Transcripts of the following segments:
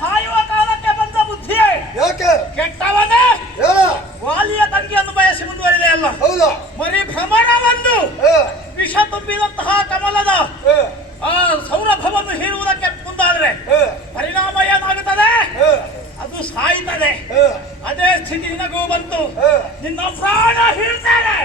ಸಾಯುವ ಕಾಲಕ್ಕೆ ಬಂದ ಬುದ್ಧಿಯೇ ಯಾಕೆ ಕೆಟ್ಟವನೇ ವಾಲಿಯ ತಂಗಿಯನ್ನು ಬಯಸಿ ಮುಂದುವರಿದೆ ಅಲ್ಲ ಹೌದಾ ಮರಿ ಭ್ರಮಣ ಬಂದು ವಿಷ ತುಂಬಿದಂತಹ ಕಮಲದ ಆ ಸೌರಭವನ್ನು ಹೀರುವುದಕ್ಕೆ ಮುಂದಾದ್ರೆ ಪರಿಣಾಮ ಏನಾಗುತ್ತದೆ? ಅದು ಸಾಯ್ತದೆ. ಅದೇ ಸ್ಥಿತಿ ನಿನಗೂ ಬಂತು. ನಿನ್ನ ಪ್ರಾಣ ಹೀರ್ತಾರೆ.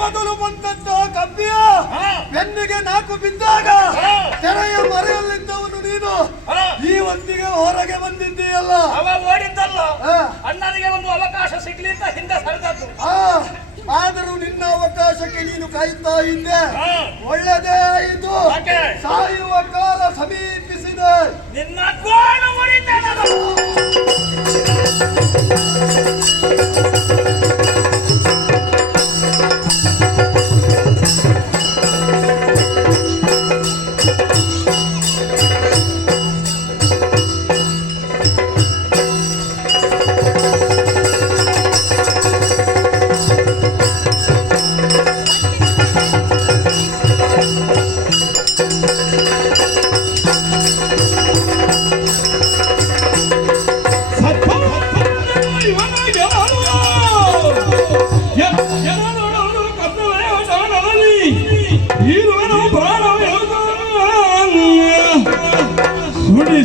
ಮೊದಲು ಬಂದಂತಹ ಕಬ್ಬಿಯ ಬೆನ್ನಿಗೆ ನಾಲ್ಕು ಬಿದ್ದಾಗ ತೆರೆಯ ಮರೆಯಲ್ಲಿದ್ದವನು ನೀನು ಈ ಹೊತ್ತಿಗೆ ಹೊರಗೆ ಬಂದಿದ್ದೀಯಲ್ಲ. ಅವ ಓಡಿದ್ದಲ್ಲ, ಅಣ್ಣನಿಗೆ ಒಂದು ಅವಕಾಶ ಸಿಗ್ಲಿ ಅಂತ ಹಿಂದೆ ಸರಿದದ್ದು. ಆದರೂ ನಿನ್ನ ಅವಕಾಶಕ್ಕೆ ನೀನು ಕಾಯ್ತಾ ಇದ್ದೆ. ಒಳ್ಳೆದೇ ಆಯಿತು. ಸಾಯುವ ಕಾಲ ಸಮೀಪಿಸಿದೆ. ನಿನ್ನ ಗೋಳು ಮುರಿತೇನೆ.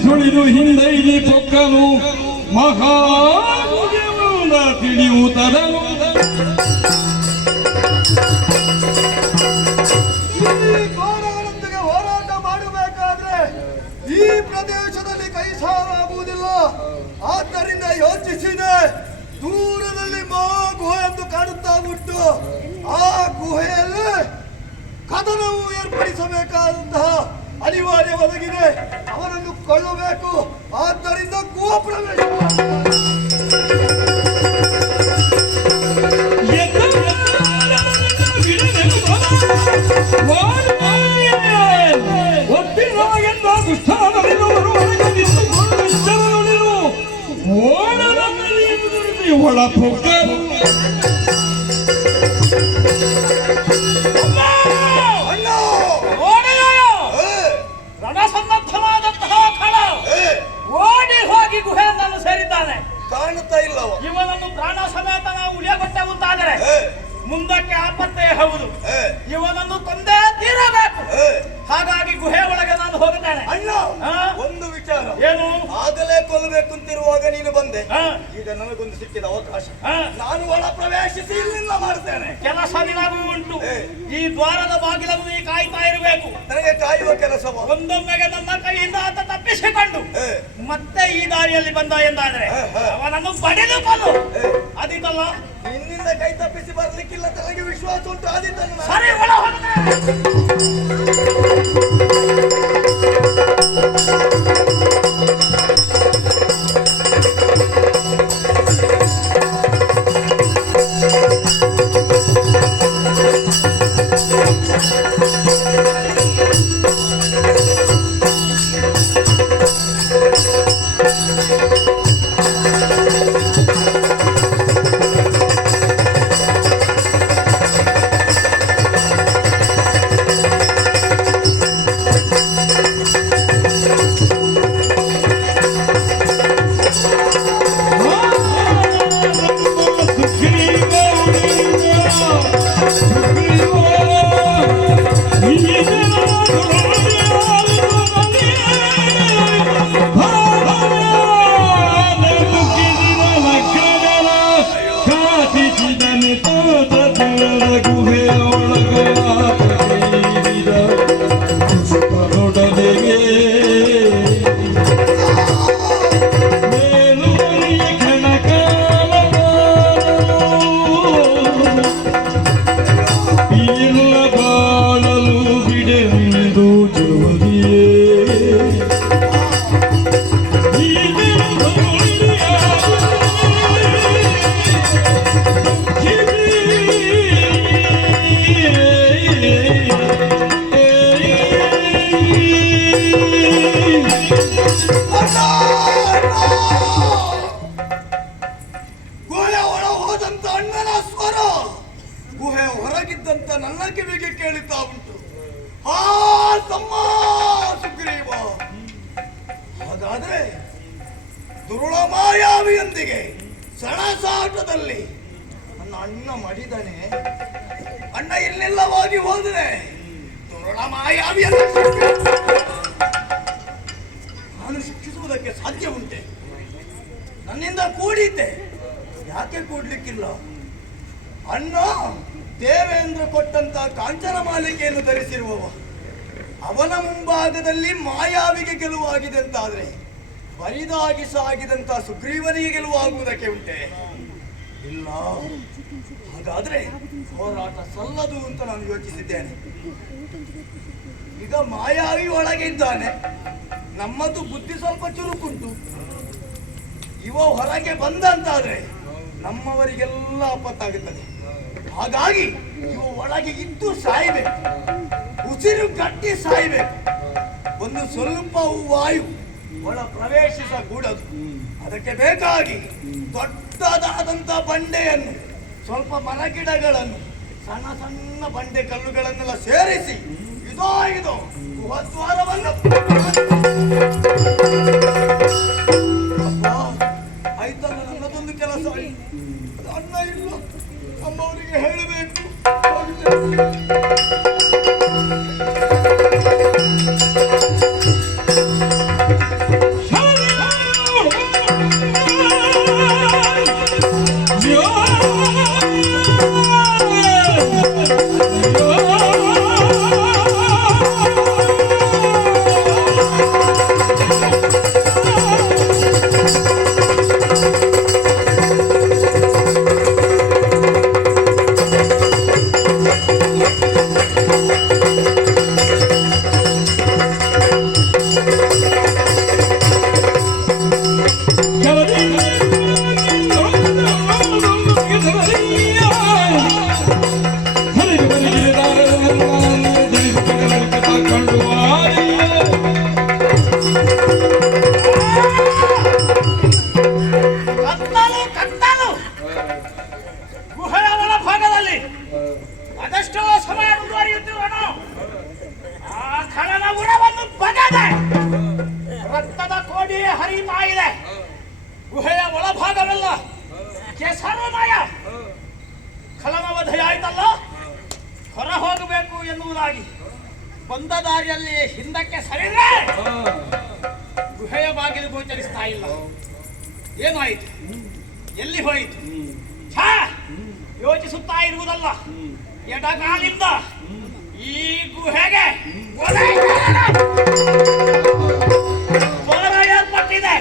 ಸುಳಿದು ಹಿಂದೈದಿ ಪೊಕ್ಕಲು ಮಹಾಮುಗಿಯುವುದ ತಿಳಿಯುವುದನು. ಘೋರಗಳೊಂದಿಗೆ ಹೋರಾಟ ಮಾಡಬೇಕಾದ್ರೆ ಈ ಪ್ರದೇಶದಲ್ಲಿ ಕೈ ಸಾಲಾಗುವುದಿಲ್ಲ. ಆದ್ದರಿಂದ ಯೋಚಿಸಿದೆ. ದೂರದಲ್ಲಿ ಗುಹೆ ಎಂದು ಕಾಣುತ್ತಾ ಉಂಟು. ಆ ಗುಹೆಯಲ್ಲಿ ಕದನವು ಏರ್ಪಡಿಸಬೇಕಾದಂತಹ ಅನಿವಾರ್ಯ ಒದಗಿದೆ. ಅವನನ್ನು ಕೊಳ್ಳಬೇಕು. ಆದ್ದರಿಂದ ಗುಹಾ ಪ್ರವೇಶ ಒಳಪೊಕ್ಕ ರಣಸನ್ನದ್ಧವಾದಂತಹ ಕಳ ಓಡಿ ಹೋಗಿ ಗುಹೆಯನ್ನು ಸೇರಿದ್ದಾನೆ. ಕಾಣುತ್ತಾ ಇಲ್ಲವ. ಇವನನ್ನು ಪ್ರಾಣ ಸಮೇತ ನಾವು ಉಳಿಯಗೊಟ್ಟೆವು ಅಂತಾದರೆ ಮುಂದಕ್ಕೆ ಆಪತ್ತೇ ಹೌದು. ಇವನನ್ನು ಕೊಂದೇ ತೀರಬೇಕು. ಹಾಗಾಗಿ ಗುಹೆ ಒಳಗೆ ನಾನು ಹೋಗುತ್ತೇನೆ. ಅಣ್ಣ, ಒಂದು ವಿಚಾರ. ಏನು? ಆಗಲೇ ಕೊಲ್ಲಬೇಕು ಅಂತಿರುವಾಗ ನೀನು ಬಂದೆ. ಈಗ ನನಗೊಂದು ಸಿಕ್ಕಿದ ಅವಕಾಶ. ನಾನು ಒಳ ಪ್ರವೇಶಿಸಿ ಇಲ್ಲಿಂದ ಮಾಡ್ತೇನೆ. ಕೆಲಸ ನಿನಗೂ ಉಂಟು. ಈ ದ್ವಾರದ ಬಾಗಿಲನ್ನು ನೀ ಕಾಯ್ತಾ ಇರಬೇಕು. ನನಗೆ ಕಾಯುವ ಕೆಲಸ. ಒಂದೊಮ್ಮೆಗೆ ನನ್ನ ಕೈಯಿಂದ ಆತ ತಪ್ಪಿಸಿಕೊಂಡು ಮತ್ತೆ ಈ ದಾರಿಯಲ್ಲಿ ಬಂದ ಎಂದಾದ್ರೆ ಅವನನ್ನು ಬಡಿದು ಕೊಲ್ಲು. ಅದಿತಲ್ಲ, ನಿನ್ನಿಂದ ಕೈ ತಪ್ಪಿಸಿ ಬರ್ಲಿಕ್ಕಿಲ್ಲ. ನನಗೆ ವಿಶ್ವಾಸ ಉಂಟು. ಆದಿತ್ತಲ್ಲ. ಸರಿ, ಒಳ ಹೋಗ್ತೇನೆ. ಹುಡುಗಿಯೊಂದಿಗೆ ಸಣಸಾಟದಲ್ಲಿ ನನ್ನ ಅಣ್ಣ ಮಡಿದಾನೆ. ಅಣ್ಣ ಇಲ್ಲೆಲ್ಲವಾಗಿ ಹೋದನೆ. ದುರುಳ ಮಾಯಾವಿಯನ್ನು ನಾನು ಶಿಕ್ಷಿಸುವುದಕ್ಕೆ ಸಾಧ್ಯ ಉಂಟೆ? ನನ್ನಿಂದ ಕೂಡಿದ್ದೆ, ಯಾಕೆ ಕೂಡ್ಲಿಕ್ಕಿಲ್ಲ? ಅಣ್ಣ ದೇವೇಂದ್ರ ಕೊಟ್ಟಂತ ಕಾಂಚನ ಮಾಲಿಕೆಯನ್ನು ಧರಿಸಿರುವವ. ಅವನ ಮುಂಭಾಗದಲ್ಲಿ ಮಾಯಾವಿಗೆ ಗೆಲುವಾಗಿದೆ ಅಂತಾದ್ರೆ ಬರಿದಾಗಿ ಸಾಗಿದಂತ ಸುಗ್ರೀವನಿಗೆ ಗೆಲುವಾಗುವುದಕ್ಕೆ ಉಂಟೆ? ಇಲ್ಲ. ಹಾಗಾದ್ರೆ ಹೋರಾಟ ಸಲ್ಲದು ಅಂತ ನಾನು ಯೋಚಿಸಿದ್ದೇನೆ. ಈಗ ಮಾಯಾವಿ ಒಳಗೆ ಇದ್ದಾನೆ, ನಮ್ಮದು ಬುದ್ಧಿ ಸ್ವಲ್ಪ ಚುರುಕುಂಟು. ಇವ ಹೊರಗೆ ಬಂದಂತಾದ್ರೆ ನಮ್ಮವರಿಗೆಲ್ಲ ಆಪತ್ತಾಗುತ್ತದೆ. ಹಾಗಾಗಿ ಇವ ಒಳಗೆ ಇದ್ದು ಸಾಯ್ಬೇಕು, ಉಸಿರು ಗಟ್ಟಿ ಸಾಯ್ಬೇಕು. ಒಂದು ಸ್ವಲ್ಪ ವಾಯು ಒಳ ಪ್ರವೇಶಿಸಕೂಡದು. ಅದಕ್ಕೆ ಬೇಕಾಗಿ ದೊಡ್ಡದಾದಂತ ಬಂಡೆಯನ್ನು, ಸ್ವಲ್ಪ ಮರಗಿಡಗಳನ್ನು, ಸಣ್ಣ ಸಣ್ಣ ಬಂಡೆ ಕಲ್ಲುಗಳನ್ನೆಲ್ಲ ಸೇರಿಸಿ ಇದೋ ಗುಹದ್ವಾರವನ್ನು ಆಯ್ತಲ್ಲ. ನನ್ನದೊಂದು ಕೆಲಸ ಅಣ್ಣ ಇಲ್ಲ, ನಮ್ಮವರಿಗೆ ಹೇಳಬೇಕು. ರಕ್ತದ ಕೋಡಿ ಹರಿತಾ ಇದೆ. ಗುಹೆಯ ಒಳಭಾಗವೆಲ್ಲ ಕೆಸರುಮಯ. ಖಲನವಧೆಯಾಯ್ತಲ್ಲ, ಹೊರ ಹೋಗಬೇಕು ಎನ್ನುವುದಾಗಿ ಬಂದ ದಾರಿಯಲ್ಲಿ ಹಿಂದಕ್ಕೆ ಸರಿದ್ರೆ ಗುಹೆಯ ಬಾಗಿಲು ಗೋಚರಿಸ್ತಾ ಇಲ್ಲ. ಏನಾಯಿತು? ಎಲ್ಲಿ ಹೋಯಿತು? ಯೋಚಿಸುತ್ತಾ ಇರುವುದಲ್ಲ, ಎಡಗಾಲಿಂದ ಈ ಗುಹೆಗೆ ಏರ್ಪಟ್ಟಿದೆ.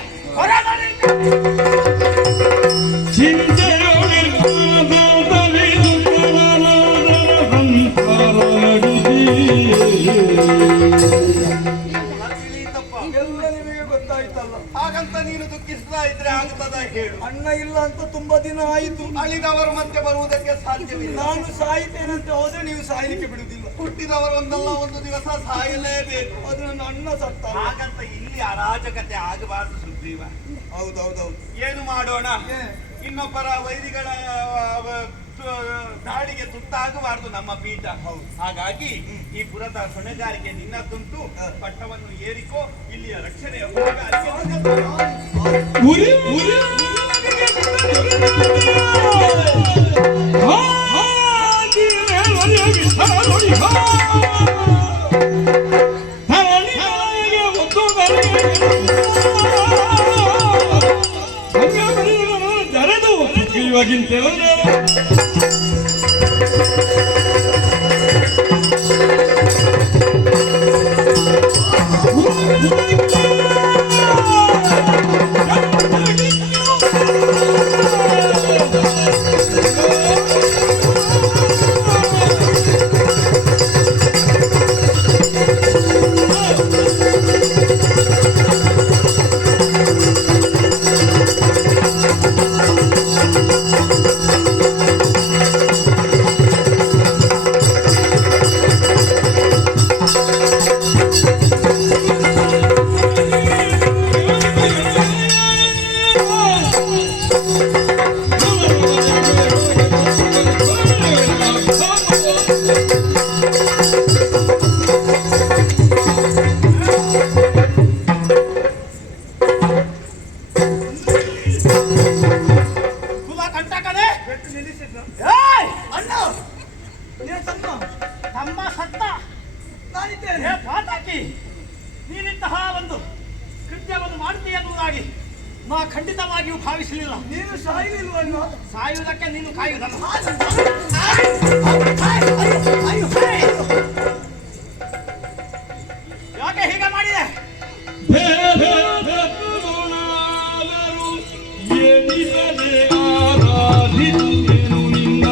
ಎಲ್ಲ ನಿಮಗೆ ಗೊತ್ತಾಯ್ತಲ್ಲ. ಹಾಗಂತ ನೀನು ದುಃಖಿಸ್ತಾ ಇದ್ರೆ ಆಗ್ತದ ಹೇಳು? ಅಣ್ಣ ಇಲ್ಲ ಅಂತ ತುಂಬಾ ದಿನ ಆಯಿತು. ಅಳಿದವರು ಮತ್ತೆ ಬರುವುದಕ್ಕೆ ಸಾಧ್ಯವಿಲ್ಲ. ನಾನು ಸಾಯ್ತೇನಂತ ಹೋದ್ರೆ ನೀವು ಸಾಯ್ಲಿಕ್ಕೆ ಬಿಡುವುದಿಲ್ಲ. ಹುಟ್ಟಿದವರು ಒಂದಲ್ಲ ಒಂದು ದಿವಸ ಸಾಯಲೇಬೇಕು. ಅದು ನನ್ನ ಅಣ್ಣ ಸತ್ತ. ಹಾಗಂತ ಇಲ್ಲಿ ಅರಾಜಕತೆ ಆಗಬಾರದು ಸುಗ್ರೀವ. ಹೌದೌದೌದು. ಏನು ಮಾಡೋಣ? ಇನ್ನೊಬ್ಬರ ವೈರಿಗಳ ದಾಳಿಗೆ ತುತ್ತಾಗಬಾರದು ನಮ್ಮ ಪೀಠ. ಹಾಗಾಗಿ ಈ ಪುರದ ಹೊಣೆಗಾರಿಕೆ ನಿನ್ನದ್ದುಂಟು. ಪಟ್ಟವನ್ನು ಏರಿಕೋ. ಇಲ್ಲಿಯ ರಕ್ಷಣೆಯ ಹೊಣೆಗಾರಿಕೆ ಪಾತಕಿ, ನೀನಿಂತಹ ಒಂದು ಕೃತ್ಯವನ್ನು ಮಾಡ್ತೀಯ ಎನ್ನುವುದಾಗಿ ನಾ ಖಂಡಿತವಾಗಿಯೂ ಭಾವಿಸಲಿಲ್ಲ. ನೀನು ಸಾಯಲಿಲ್ವಲ್ಲ? ಸಾಯುವುದಕ್ಕೆ ನೀನು ಕಾಯುವುದಲ್ಲ. ಯಾಕೆ ಹೀಗೆ ಮಾಡಿದೆ? ಭೇದಗುಣಾದರೂ ಎನಿಸದೆ ಆರಾಧಿಸುವೆನು ನಿನ್ನ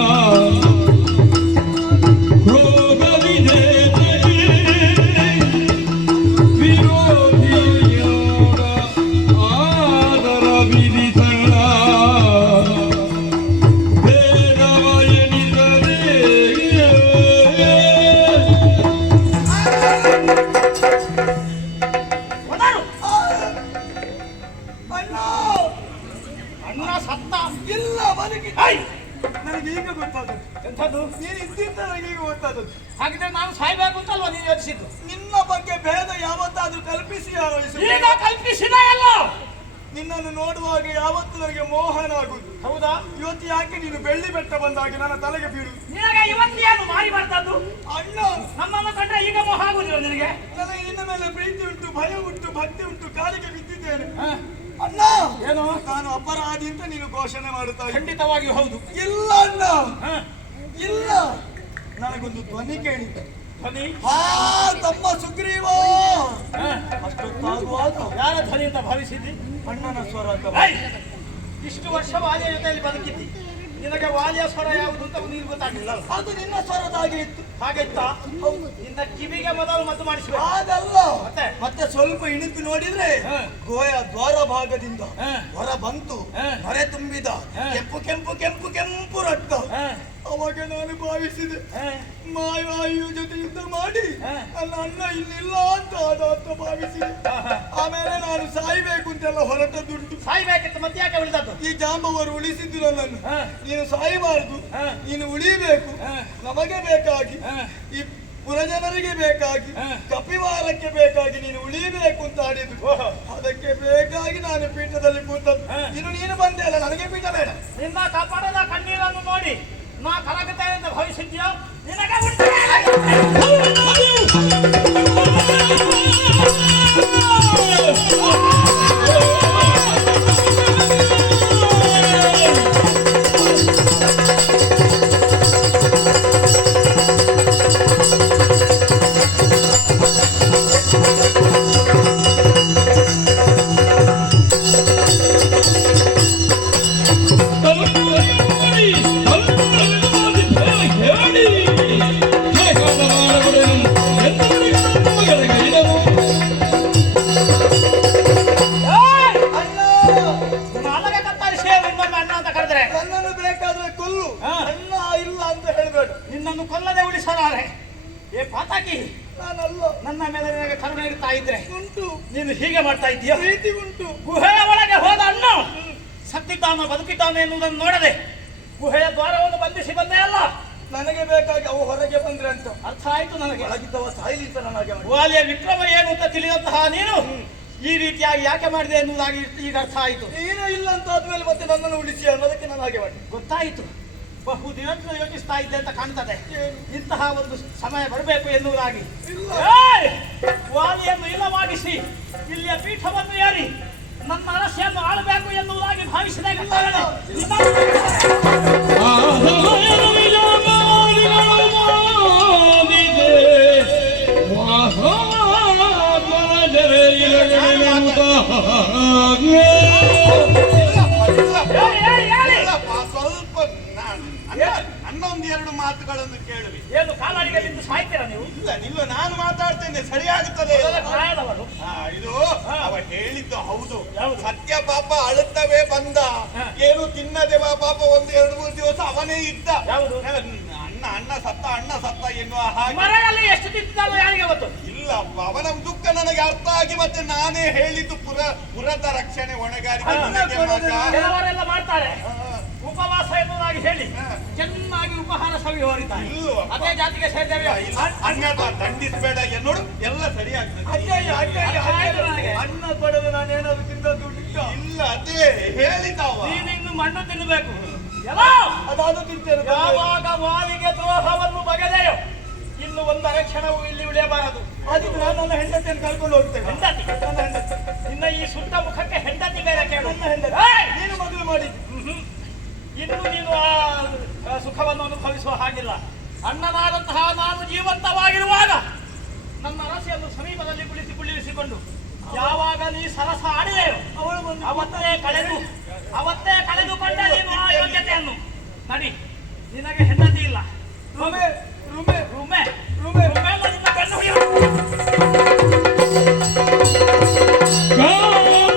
ಕ್ರೋಧವಿದೇತಗೆ ವಿರೋಧಿಯಾದ ಆದರ ವಿಧಿಸಲ್ಲ ಭೇದವ ಎನಿಸದೆ ಹೋದರು. ಅಣ್ಣ ಅಣ್ಣ ಸತ್ತ. ಇಲ್ಲ, ಬದುಕಿದ್ದ. ಐ! ನನಗೆ ಈಗ ಗೊತ್ತಾದದ್ದು. ಎಂಥದ್ದು? ನೀನು ಇದ್ದಿದ್ದ ನನಗೆ ಈಗ ಗೊತ್ತಾದದ್ದು. ಹಾಗಿದ್ರೆ ನಾನು ಸಾಯ್ಬೇಕು ಅಂತಲ್ವಾ ನೀನು ಯೋಚಿಸಿದ್ದು? ನಿನ್ನ ಬಗ್ಗೆ ಭೇದ ಯಾವತ್ತಾದ್ರೂ ಕಲ್ಪಿಸಿ ಆರೋಹಿಸಿ. ಈಗ ಕಲ್ಪಿಸಿದ ಎಲ್ಲ. ನಿನ್ನನ್ನು ನೋಡುವಾಗ ಯಾವತ್ತು ನನಗೆ ಮೋಹನ ಆಗುದು. ಹೌದಾ? ಇವತ್ತು ಯಾಕೆ ನೀನು ಬೆಳ್ಳಿ ಬೆಟ್ಟ ಬಂದಾಗ ನನ್ನ ತಲೆಗೆ ಬೀಳುದು? ನಿನಗೆ ಇವತ್ತೇನು ಮಾರಿ ಬರ್ತದ್ದು? ಅಣ್ಣ, ನನ್ನನ್ನು ಕಂಡ್ರೆ ಈಗ ಮೋಹ ಆಗುದಿಲ್ಲ ನಿನಗೆ? ನನಗೆ ನಿನ್ನ ಮೇಲೆ ಪ್ರೀತಿ ಉಂಟು, ಭಯ ಉಂಟು, ಭಕ್ತಿ ಉಂಟು, ಕಾಲಿಗೆ ಬಿದ್ದಿದ್ದೇನೆ. ಹ? ಅಣ್ಣ, ಏನು? ನಾನು ಅಪರಾಧಿ ಅಂತ ನೀನು ಘೋಷಣೆ ಮಾಡುತ್ತಾ ಇದ್ದೆ. ಖಂಡಿತವಾಗಿಯೂ ಹೌದು. ಇಲ್ಲ ಅಣ್ಣ, ಹ? ಇಲ್ಲ. ನನಗೊಂದು ಧ್ವನಿ ಕೇಳಿದ್ದೆ. ಧ್ವನಿ? ಹಾ, ತಮ್ಮ ಸುಗ್ರೀವ. ಹ? ಅಷ್ಟೊತ್ತಾಗುವಾಗ ಯಾರ ಧ್ವನಿ ಅಂತ ಭಾವಿಸಿದ್ದಿ? ಅಣ್ಣನ ಸ್ವರ ಅಂತ. ಐ! ಇಷ್ಟು ವರ್ಷ ವಾಲಿಯ ಜೊತೆಯಲ್ಲಿ ಬದುಕಿದ್ದಿ, ನಿನಗೆ ವಾಲಿಯ ಸ್ವರ ಯಾವುದು ಅಂತ ನೀನು ಗೊತ್ತಾಗಲಿಲ್ಲ. ಅದು ನಿನ್ನ ಸ್ವರದಾಗೆ ಇತ್ತು. ಹಾಗೆತ್ತ? ನಿನ್ನ ಕಿವಿಗೆ ಮೊದಲು ಮದ್ದು ಮಾಡಿಸಬೇಕು. ಹಾಗಲ್ಲ, ಮತ್ತೆ? ಮತ್ತೆ ಸ್ವಲ್ಪ ಇಣುಕಿ ನೋಡಿದ್ರೆ ಹ. ಗೋಯ ದ್ವಾರ ಭಾಗದಿಂದ ಹ. ಹೊರ ಬಂತು. ಹ. ಹೊರೆ ತುಂಬಿದ ಹ. ಕೆಂಪು ಕೆಂಪು ಕೆಂಪು ಕೆಂಪು ರಕ್ತ. ಹ? ಅವಾಗ ನಾನು ಭಾವಿಸಿದೆ, ಹ? ಮಾಯವಾಯು ಜೊತೆ ಯುದ್ಧ ಮಾಡಿ ಹ. ನನ್ನ ಅಣ್ಣ ಇಲ್ಲಿಲ್ಲ ಅಂತ ಆದ ಅಂತ ಭಾವಿಸಿದೆ. ಹ, ಹ. ಆಮೇಲೆ ನಾನು ಸಾಯ್ಬೇಕು ಅಂತೆಲ್ಲ ಹೊರಟದ್ದುಂಟು. ಸಾಯ್ಬೇಕಿತ್ತು, ಮತ್ತೆ ಯಾಕೆ ಉಳಿದದ್ದು? ಈ ಜಾಂಬವರು ಉಳಿಸಿದ್ದು ನನ್ನನ್ನು. ಹ. ನೀನು ಸಾಯಬಾರದು, ಹ. ನೀನು ಉಳಿಬೇಕು. ಹ. ನಮಗೆ ಬೇಕಾಗಿ, ಹ. ಈ ಪುರಜನರಿಗೆ ಬೇಕಾಗಿ, ಹ. ಕಪಿವಾರಕ್ಕೆ ಬೇಕಾಗಿ ನೀನು ಉಳಿಬೇಕು ಅಂತ ಆಡಿದ್ದು. ಓಹೋ. ಅದಕ್ಕೆ ಬೇಕಾಗಿ ನಾನು ಪೀಠದಲ್ಲಿ ಕೂತದ್ದು. ಹ. ನೀನು ಬಂದೆ ಅಲ್ಲ, ನನಗೆ ಪೀಠ ಬೇಡ. ನಿನ್ನ ಕಪಡದ ಕಣ್ಣೀರನ್ನು ನೋಡಿ ನಾ ಕಲಗುತ್ತೇನೆ ಅಂತ ಭವಿಸಿದ್ಯೋ? ನಿನಗೆ ಅಣ್ಣ, ನಾಲ್ಗೆ ಕತ್ತರಿಸಿ ಇನ್ನೊಮ್ಮೆ ಅಣ್ಣ ಅಂತ ಕರೆದ್ರೆ ನನ್ನನ್ನು ಬೇಕಾದ್ರೆ ಕೊಲ್ಲು, ಹ. ಅಣ್ಣ ಇಲ್ಲ ಅಂತ ಹೇಳಬೇಡ. ನಿನ್ನನ್ನು ಕೊಲ್ಲದೆ ಉಳಿಸಲಾರೆ. ಏ ಪಾತಕಿ, ನಾನಲ್ಲ. ನನ್ನ ಮೇಲೆ ನಿನಗೆ ಕರುಣೆ ಇರ್ತಾ ಇದ್ರೆ ಉಂಟು, ನೀನು ಹೀಗೆ ಮಾಡ್ತಾ ಇದ್ದೀಯ? ಪ್ರೀತಿ ಉಂಟು. ಗುಹೆಯ ಒಳಗೆ ಹೋದ ಅಣ್ಣ ಸತ್ತಿದ್ದಾನೋ ಬದುಕಿದ್ದಾನೋ ಎನ್ನುವುದನ್ನು ನೋಡದೆ ಗುಹೆಯ ದ್ವಾರವನ್ನು ಬಂಧಿಸಿ ಬಂದೆ ಅಲ್ಲ. ನನಗೆ ಬೇಕಾಗಿ ಅವು ಹೊರಗೆ ಬಂದ್ರೆ ಅಂತ ಅರ್ಥ ಆಯ್ತು ನನಗೆ. ಒಳಗಿದ್ದವ ಸಾಯ್ಲಿ ಅಂತ ನನಗೆ ಮಾಡಿ. ವಾಲಿಯ ವಿಕ್ರಮ ಏನು ಅಂತ ತಿಳಿದಂತಹ ನೀನು ಈ ರೀತಿಯಾಗಿ ಯಾಕೆ ಮಾಡಿದೆ ಎನ್ನುವುದಾಗಿ ಈಗ ಅರ್ಥ ಆಯಿತು. ನೀನು ಇಲ್ಲ ಅಂತ ಆದ್ಮೇಲೆ ಮತ್ತೆ ನನ್ನನ್ನು ಉಳಿಸಿ ಅನ್ನೋದಕ್ಕೆ ನಾನು ಹಾಗೆ ಮಾಡಿ. ಗೊತ್ತಾಯಿತು. ಬಹು ದಿನದಿಂದ ಯೋಚಿಸ್ತಾ ಇದ್ದೆ ಅಂತ ಕಾಣ್ತದೆ. ಇಂತಹ ಒಂದು ಸಮಯ ಬರಬೇಕು ಎನ್ನುವುದಾಗಿ ಇಲ್ಲ. ಏಯ್! ವಾಲಿಯನ್ನು ಇಲ್ಲ ಮಾಡಿಸಿ ಇಲ್ಲಿಯ ಪೀಠವನ್ನು ಏರಿ ನನ್ನ ಅರಸಿಯನ್ನು ಆಳಬೇಕು ಎನ್ನುವುದಾಗಿ ಭಾವಿಸಿದಾಗ ಸ್ವಲ್ಪ ನನ್ನೊಂದು ಎರಡು ಮಾತುಗಳನ್ನು ಕೇಳಲಿ. ಏನು ಕಾಲಾಡಿಗೆ ಬಿದ್ದು ಸಾಯ್ತೀರಾ ನೀವು? ಇಲ್ಲ, ನಾನು ಮಾತಾಡ್ತೇನೆ, ಸರಿಯಾಗುತ್ತದೆ. ಪ್ರಾಯದವರು ಇದು ಅವ ಹೇಳಿದ್ದು ಹೌದು. ಯಾವುದು? ಸತ್ಯ ಪಾಪ ಅಳುತ್ತವೇ ಬಂದ, ಏನು ತಿನ್ನದೆ ಪಾಪ ಒಂದು ಎರಡು ಮೂರು ದಿವಸ ಅವನೇ ಇದ್ದ. ಯಾವುದು? ಅಣ್ಣ ಸತ್ತ ಎನ್ನುವ ಹಾಗೆ. ಮರದಲ್ಲಿ ಎಷ್ಟು ತಿಂತಿದ್ದಾರೋ ಯಾರಿಗೆ ಗೊತ್ತು? ಇಲ್ಲ, ಅವನ ದುಃಖ ನನಗೆ ಅರ್ಥ ಆಗಿ ಮತ್ತೆ ನಾನೇ ಹೇಳಿದ್ದು ಪುರದ ರಕ್ಷಣೆ ಹೊಣೆಗಾರಿಕೆ ನಿನಗೆ ಮಗ. ಕೆಲವರೆಲ್ಲ ಮಾಡ್ತಾರೆ ಹಾ. ಉಪವಾಸ ಎನ್ನುವುದಾಗಿ ಹೇಳಿ ಚೆನ್ನಾಗಿ ಉಪಹಾರ ಸವಿ ಹೊರಿತಾರೆ. ಇಲ್ವಾ? ಅದೇ ಜಾತಿಗೆ ಸೇರ್ತೇವೆ. ಅಣ್ಣ ದಂಡಿಸಬೇಡ ಎನ್ನೋಡು, ಎಲ್ಲ ಸರಿಯಾಗ್ತದೆ. ಅನ್ನ ಕೊಡದೆ ನಾನೇನಾದ್ರು ತಿಂದದ್ದು ಉಂಟಾ? ಇಲ್ಲ, ಅದೇ ಹೇಳಿದವ. ನೀನು ಇನ್ನು ಮಣ್ಣು ತಿನ್ನಬೇಕು. ಎಲ್ಲ ಅದಾದ್ರೂ ತಿಂತೇನೆ. ಯಾವಾಗ ವಾಲಿಗೆ ದ್ರೋಹವನ್ನು ಬಗೆದೆಯೋ ಇನ್ನು ಒಂದರ ಕ್ಷಣವೂ ಇಲ್ಲಿ ಉಳಿಯಬಾರದು. ಅದಕ್ಕೆ ನಾನು ನನ್ನ ಹೆಂಡತಿಯನ್ನು ಕರ್ಕೊಂಡು ಹೋಗ್ತೇನೆ. ಹೆಂಡತಿ ನನ್ನ ಹೆಂಡತಿ, ಇನ್ನ ಈ ಸುತ್ತ ಮುಖಕ್ಕೆ ಹೆಂಡತಿ ಬೇರೆ ಕೇಳು. ನನ್ನ ಹೆಂಡತಿ. ಏಯ್! ನೀನು ಮದುವೆ ಮಾಡಿ. ಇನ್ನು ನೀನು ಆ ಸುಖವನ್ನು ಅನುಭವಿಸುವ ಹಾಗಿಲ್ಲ. ಅಣ್ಣನಾದಂತಹ ನಾನು ಜೀವಂತವಾಗಿರುವಾಗ ನನ್ನ ಅರಸಿಯನ್ನು ಸಮೀಪದಲ್ಲಿ ಕುಳ್ಳಿರಿಸಿಕೊಂಡು ಯಾವಾಗ ನೀ ಸರಸ ಆಡಿದೆಯೋ ಅವಳು ಬಂದು ಅವತ್ತೇ ಕಳೆದುಕೊಂಡ ನೀನು ಆ ಯೋಗ್ಯತೆಯನ್ನು. ನಡಿ, ನಿನಗೆ ಹೆಂಡತಿ ಇಲ್ಲ. ಒಮ್ಮೆ